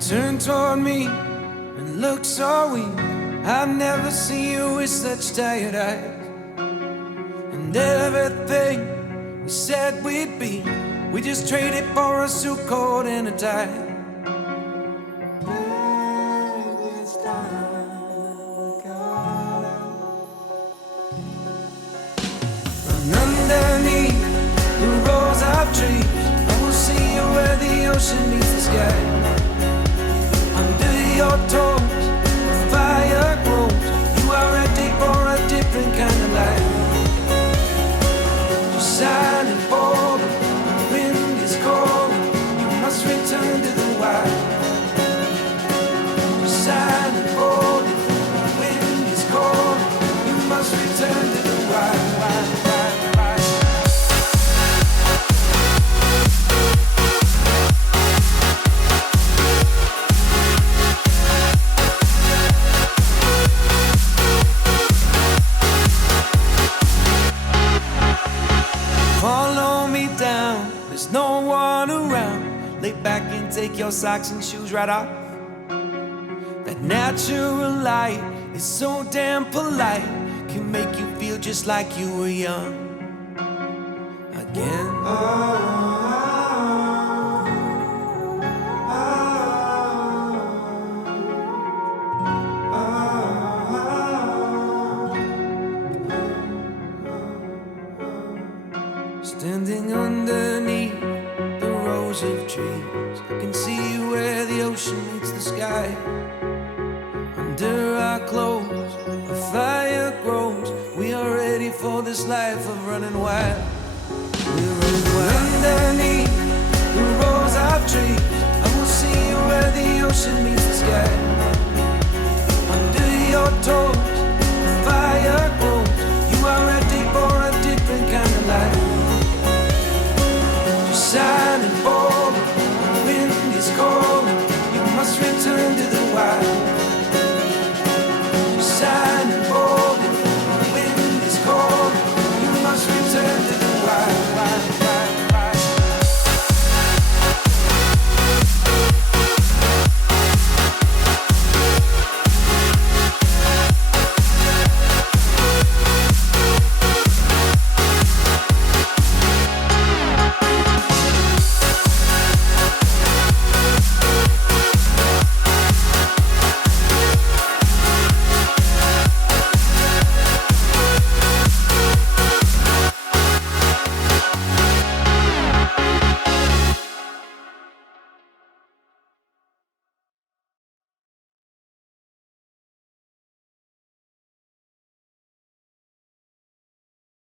Turn toward me and look so weak. I've never seen you with such tired eyes. And everything we said we'd be, we just traded for a suit coat and a tie. And underneath the rows of trees, I will see you where the ocean meets the sky. Under your toes, the fire grows. You are ready for a different kind of life. You're silent, bold, the wind is cold. You must return to the wild. You're silent, bold, the wind is cold. You must return to the wild, wild, wild, wild. Follow me down, there's no one around. Lay back and take your socks and shoes right off. That natural light is so damn polite, can make you feel just like you were young again. Standing underneath the rows of trees, I can see where the ocean meets the sky. Under our clothes, a fire grows. We are ready for this life of running wild.